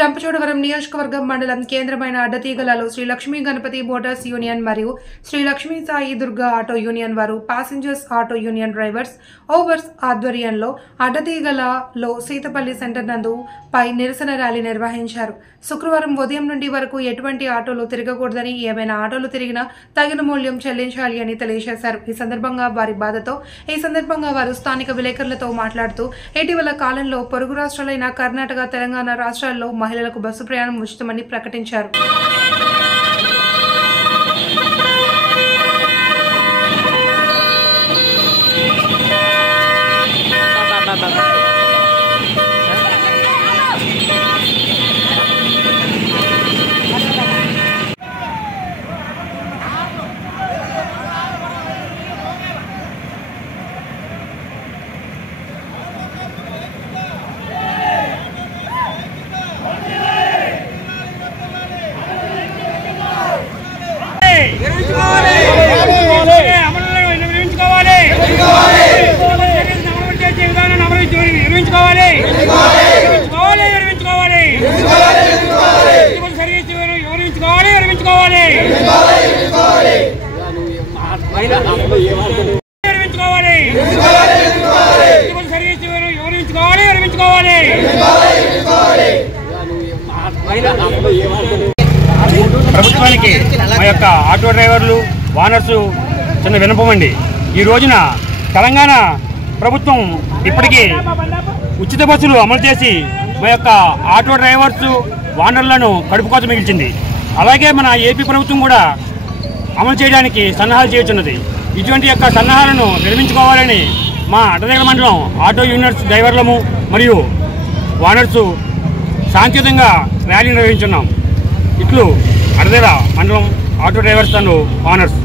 రంపచోడవరం నియోజకవర్గం మండలం కేంద్రమైన అడ్డతీగలలో శ్రీ లక్ష్మీ గణపతి మోటార్స్ యూనియన్ మరియు శ్రీ లక్ష్మీ సాయి దుర్గా ఆటో యూనియన్ వారు passengers auto union drivers overs ఆధ్వర్యంలో అడ్డతీగలలో సీతపల్లి సెంటర్ నందు పై నిరసన ర్యాలీ నిర్వహించారు. శుక్రవారం ఉదయం నుండి వరకు ఎటువంటి ఆటోలు తిరగకూడదని, ఏమైనా ఆటోలు తిరిగినా తగిన మూల్యం చెల్లించాలి అని తెలియజేశారు. ఈ సందర్భంగా వారు స్థానిక విలేకరులతో మాట్లాడుతూ ఇటీవల కాలంలో పొరుగు రాష్ట్రాలైన కర్ణాటక, తెలంగాణ రాష్ట్రాల్లో మహిళలకు బస్సు ప్రయాణం ఉచితమని ప్రకటించారు. ప్రభుత్వానికి మా యొక్క ఆటో డ్రైవర్లు వానర్స్ చిన్న విన్నపం అండి. ఈ రోజున తెలంగాణ ప్రభుత్వం ఇప్పటికీ ఉచిత బస్సులు అమలు చేసి మా యొక్క ఆటో డ్రైవర్స్ వానర్లను కడుపు కోత మిగిల్చింది. అలాగే మన ఏపీ ప్రభుత్వం కూడా అమలు చేయడానికి సన్నాహాలు చేస్తున్నది. ఇటువంటి యొక్క సన్నాహాలను నిర్మించుకోవాలని మా అడ్డతీగల మండలం ఆటో యూనియన్స్ డ్రైవర్లము మరియు వానర్స్ శాంతియుతంగా ర్యాలీ నిర్వహించున్నాం. ఇట్లు అడ్డతీగల మండలం ఆటో డ్రైవర్స్ అండ్ వానర్స్.